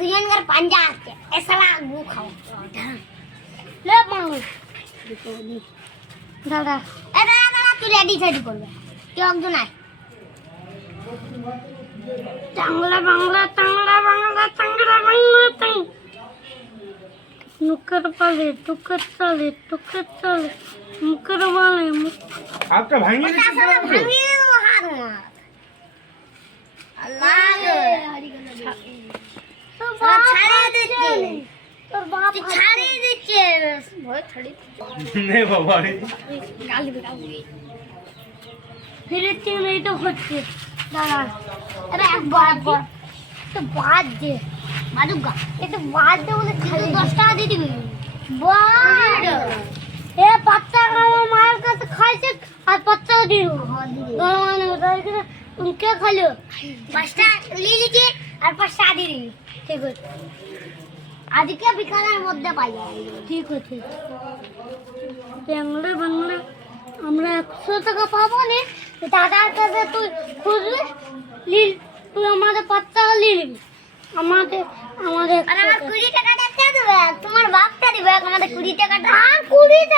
দুজনকার পাঞ্জা আছে এসালা গু খাও লে মাউ দাদা তুই রেডি ছেড়ি করবে কেউ একজন আয় টাংলা বাংলা টাংলা বাংলা টাংলা বাংলা টাং নুকের পালে টুকের চলে টুকের চলে মুখের বলে মুখ आपका भांगी नहीं আসলে ভাঙিয়ে হাত মার আল্লাহ তোর বাপ ছাড়িয়ে দিচ্ছে তোর বাপ ছাড়িয়ে দিচ্ছে ভয় ছাড়িয়ে नहीं बाबा रे গালি গালি ফিরে টিম এই তো হচ্ছে দাঁড়া আরে একবার তো বাদ দে মারুগা এটা বাদ দে বলে 10 টাকা দিয়ে দিবি বাদ এ পাঁচটা আমার মায়ের কাছে খাইছে আর 5 টাকা দিও মানে তুমি কে খাইলো 5 টাকা নিয়ে লিখে আর 5 টাকা দিয়ে দিবি ঠিক আছে আজকে বিকালের মধ্যে পাই ঠিক আছে বাংলা বাংলা আমরা 100 টাকা পাবো না দাদার কাছে তুই খুঁজলে তুই আমাদের 5 টাকা নিয়ে নিবি আমাদের আর আমার 20 টাকাটা কে দেবে তোমার বাপটা দিবে আমাদের 20 টাকাটা আর 20